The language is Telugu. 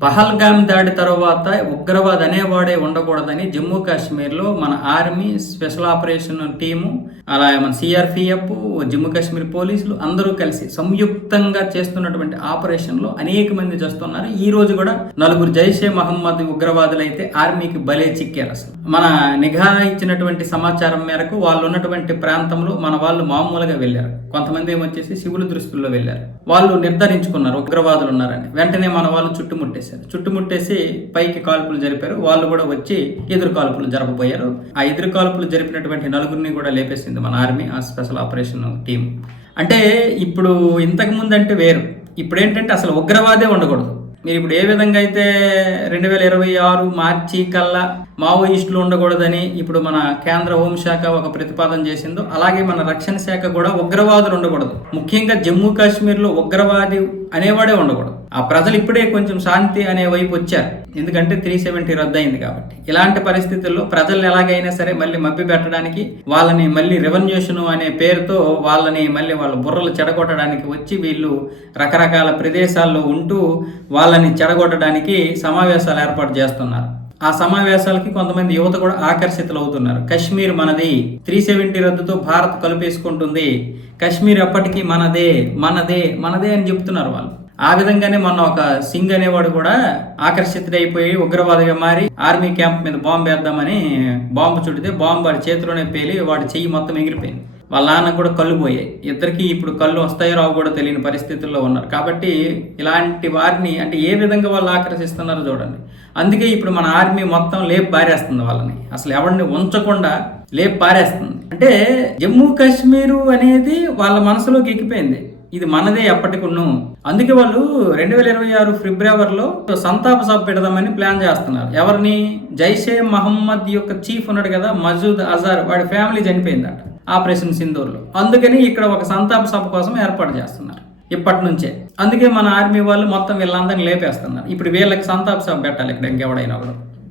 పహల్గామ్ దాడి తర్వాత ఉగ్రవాద్ అనేవాడే ఉండకూడదని జమ్మూ కాశ్మీర్లో మన ఆర్మీ, స్పెషల్ ఆపరేషన్ టీము, అలా మన సిఆర్పిఎఫ్, జమ్మూ కాశ్మీర్ పోలీసులు అందరూ కలిసి సంయుక్తంగా చేస్తున్నటువంటి ఆపరేషన్లో అనేక మంది చేస్తున్నారు. ఈ రోజు కూడా 4 జైషే మహమ్మద్ ఉగ్రవాదులు అయితే ఆర్మీకి బలే చిక్కారు. అసలు మన నిఘా ఇచ్చినటువంటి సమాచారం మేరకు వాళ్ళు ఉన్నటువంటి ప్రాంతంలో మన వాళ్ళు మామూలుగా వెళ్ళారు. కొంతమంది ఏమొచ్చేసి సివిల్ దుస్తుల్లో వెళ్ళారు. వాళ్ళు నిర్ధారించుకున్నారు ఉగ్రవాదులు ఉన్నారని. వెంటనే మన వాళ్ళు చుట్టుముట్టేసి పైకి కాల్పులు జరిపారు. వాళ్ళు కూడా వచ్చి ఎదురు కాల్పులు జరపబోయారు. ఆ ఎదురు కాల్పులు జరిపినటువంటి 4 కూడా లేపేసింది మన ఆర్మీ, ఆ స్పెషల్ ఆపరేషన్ టీం. అంటే ఇప్పుడు ఇంతకు ముందు అంటే వేరు, ఇప్పుడు ఏంటంటే అసలు ఉగ్రవాదే ఉండకూడదు. మీరు ఇప్పుడు ఏ విధంగా అయితే 2026 మార్చి కల్లా మావోయిస్టులు ఉండకూడదని ఇప్పుడు మన కేంద్ర హోంశాఖ ఒక ప్రతిపాదన చేసిందో, అలాగే మన రక్షణ శాఖ కూడా ఉగ్రవాదులు ఉండకూడదు. ముఖ్యంగా జమ్మూ కాశ్మీర్లో ఉగ్రవాది అనేవాడే ఉండకూడదు. ఆ ప్రజలు ఇప్పుడే కొంచెం శాంతి అనే వైపు వచ్చారు, ఎందుకంటే 370 రద్దు అయింది కాబట్టి. ఇలాంటి పరిస్థితుల్లో ప్రజల్ని ఎలాగైనా సరే మళ్ళీ మభ్య పెట్టడానికి, వాళ్ళని మళ్ళీ రెవెన్యూషన్ అనే పేరుతో వాళ్ళని మళ్ళీ వాళ్ళ బుర్రలు చెడగొట్టడానికి వచ్చి వీళ్ళు రకరకాల ప్రదేశాల్లో ఉంటూ వాళ్ళని చెడగొట్టడానికి సమావేశాలు ఏర్పాటు చేస్తున్నారు. ఆ సమావేశాలకి కొంతమంది యువత కూడా ఆకర్షితులు అవుతున్నారు. కశ్మీర్ మనది, 370 రద్దుతో భారత్ కలుపేసుకుంటుంది, కశ్మీర్ ఎప్పటికీ మనదే మనదే మనదే అని చెప్తున్నారు వాళ్ళు. ఆ విధంగానే మొన్న ఒక సింగ్ అనేవాడు కూడా ఆకర్షితుడైపోయి ఉగ్రవాదిగా మారి ఆర్మీ క్యాంప్ మీద బాంబు వేద్దామని బాంబు చుడితే బాంబు వాడి చేతిలోనే పేలి వాడి చెయ్యి మొత్తం ఎగిరిపోయింది. వాళ్ళ నాన్న కూడా కళ్ళు పోయాయి. ఇద్దరికి ఇప్పుడు కళ్ళు వస్తాయో రావు కూడా తెలియని పరిస్థితుల్లో ఉన్నారు. కాబట్టి ఇలాంటి వారిని అంటే ఏ విధంగా వాళ్ళు ఆకర్షిస్తున్నారో చూడండి. అందుకే ఇప్పుడు మన ఆర్మీ మొత్తం లేపు పారేస్తుంది వాళ్ళని, అసలు ఎవరిని ఉంచకుండా లేపు పారేస్తుంది. అంటే జమ్మూ కాశ్మీరు అనేది వాళ్ళ మనసులోకి ఎక్కిపోయింది, ఇది మనదే ఎప్పటికును. అందుకే వాళ్ళు 2026 ఫిబ్రవరిలో సంతాప సభ పెడదామని ప్లాన్ చేస్తున్నారు. ఎవరిని? జైషే మహమ్మద్ యొక్క చీఫ్ ఉన్నాడు కదా, మసూద్ అజార్, వాడి ఫ్యామిలీ చనిపోయిందట ఆపరేషన్ సింధూర్లో. అందుకని ఇక్కడ ఒక సంతాప సభ కోసం ఏర్పాటు చేస్తున్నారు ఇప్పటి నుంచే. అందుకే మన ఆర్మీ వాళ్ళు మొత్తం వీళ్ళందరినీ లేపేస్తున్నారు. ఇప్పుడు వీళ్ళకి సంతాప సభ పెట్టాలి ఇక్కడ ఇంకెవడైనా కూడా.